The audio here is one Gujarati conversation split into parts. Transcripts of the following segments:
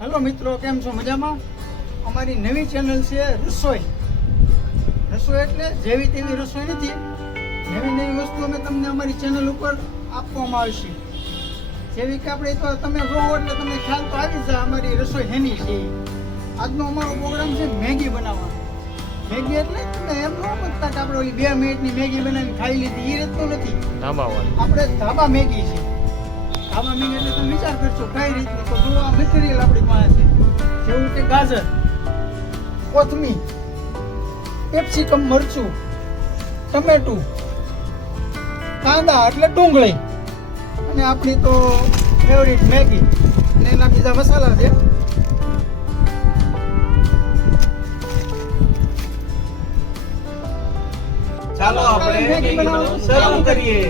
હેલો મિત્રો, કેમ છો? મજામાં? અમારી નવી ચેનલ છે રસોઈ એટલે જેવી તેવી રસોઈ નથી. નવી વસ્તુ અમે તમને અમારી ચેનલ ઉપર આપવામાં આવશે. જેવી કે આપણે તો તમે જોવો એટલે તમને ખ્યાલ તો આવી જાય અમારી રસોઈ હેની છે. આજનો અમારો પ્રોગ્રામ છે મેગી બનાવવાનો. મેગી એટલે તમે એમ ન સમજતા કે આપણે ઓલી 2 મિનિટની મેગી બનાવીને ખાઈ લીધી, એ રીતનું નથી. આપણે ધાબા મેગી છે. ધાબા મેગી એટલે તમે વિચાર કરશો કઈ રીતનું. તો જો આ મટીરિયલ આપણી પાસે છે, જેવું કે ગાજર, કોથમીર, કેપ્સિકમ, મરચું, ટમેટું, કાંદા એટલે ડુંગળી, અને આપણી તો ફેવરિટ મેગી અને એના બીજા મસાલા છે. ચાલો આપણે મેગી બનાવવાનું શરૂ કરીએ.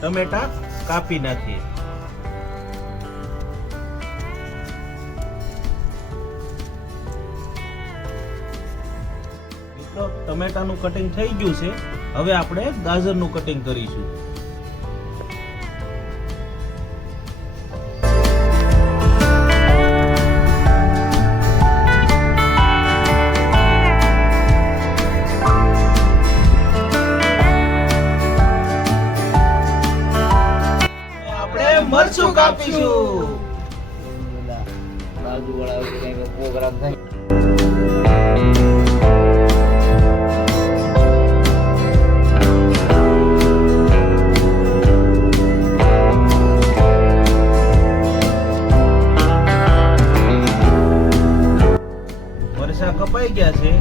ટમેટા કાપી નાખીએ. મિત્રો, ટમેટાનું કટિંગ થઈ ગયું છે. હવે આપણે ગાજરનું કટિંગ કરીશું. મરચું કાપીશું. બાજુવાળા પ્રોગ્રામ થાય. મરચાં કપાઈ ગયા છે.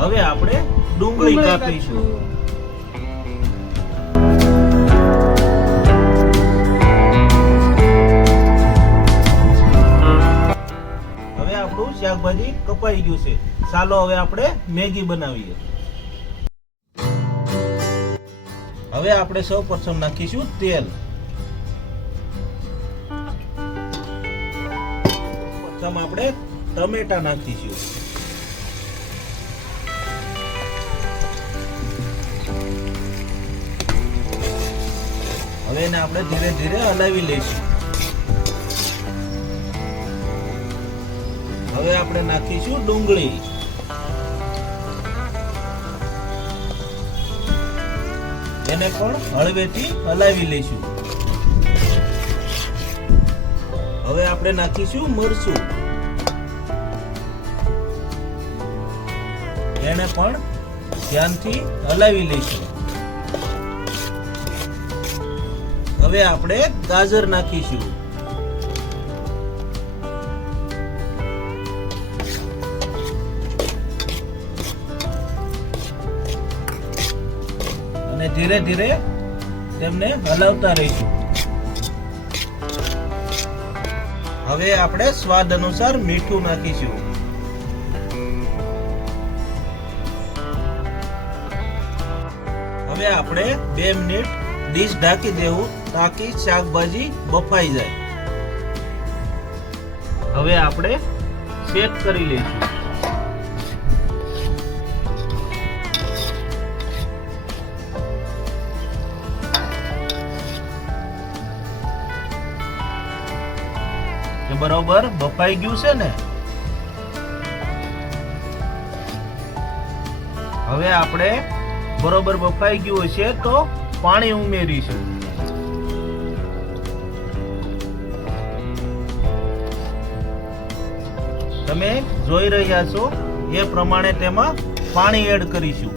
હવે આપણે ડુંગળી કાપીશું. શાકભાજી કપાઈ ગયું છે. ચાલો હવે આપણે મેગી બનાવીએ. હવે આપણે સૌ પ્રથમ નાખીશું તેલ. પ્રથમ આપણે ટમેટા નાખીશું. હવે એને આપણે ધીરે ધીરે હલાવી લઈશું. હવે આપણે નાખીશું ડુંગળી. એને પણ હળવેથી હલાવી લઈશું. હવે આપણે નાખીશું મરચું. એને પણ ધ્યાનથી હલાવી લઈશું. હવે આપણે ગાજર નાખીશું. અને ધીરે ધીરે તેમને હલાવતા રહીશું. હવે આપણે સ્વાદ અનુસાર મીઠું નાખીશું. હવે આપણે 2 મિનિટ ડીશ ઢાંકી દેવું તાકી શાકભાજી બફાઈ જાય. હવે આપણે સેટ કરી લઈશું. બરોબર બફાઈ ગયું છે ને. હવે આપણે બરોબર બફાઈ ગયું છે તો પાણી ઉમેરીશું. તમે જોઈ રહ્યા છો એ પ્રમાણે તેમાં પાણી એડ કરીશું.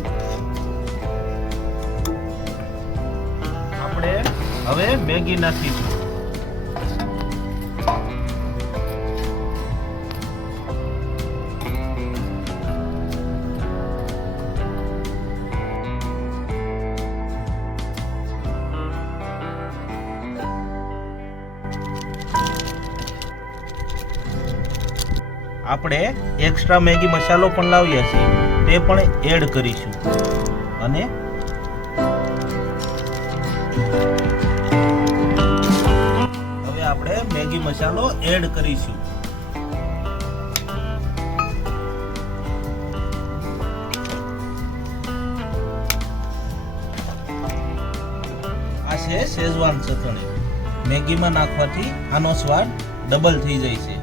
આપણે હવે મેગી નાખીશું. આપણે એક્સ્ટ્રા મેગી મસાલો પણ લાવ્યા છીએ, તે પણ એડ કરીશું. અને મસાલો એડ કરીશું. આ છે શેઝવાન ચટણી. મેગીમાં નાખવાથી આનો સ્વાદ ડબલ થઈ જાય છે.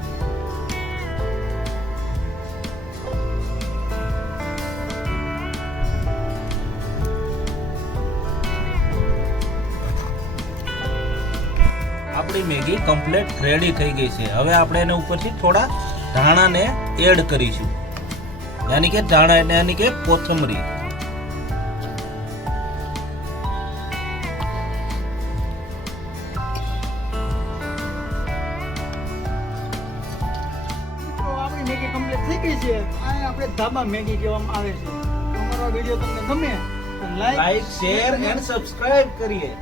આપણી મેગી કમ્પ્લીટ રેડી થઈ ગઈ છે. હવે આપણે એને ઉપરથી થોડા ધાણાને એડ કરીશું. યાની કે ધાણા એટલે યાની કે કોથમરી. તો આપણી મેગી કમ્પ્લીટ થઈ ગઈ છે. આ આપણે ધાબા મેગી કહેવામાં આવે છે. અમારો વિડીયો તમને ગમે તો લાઈક, શેર એન્ડ સબસ્ક્રાઇબ કરીએ.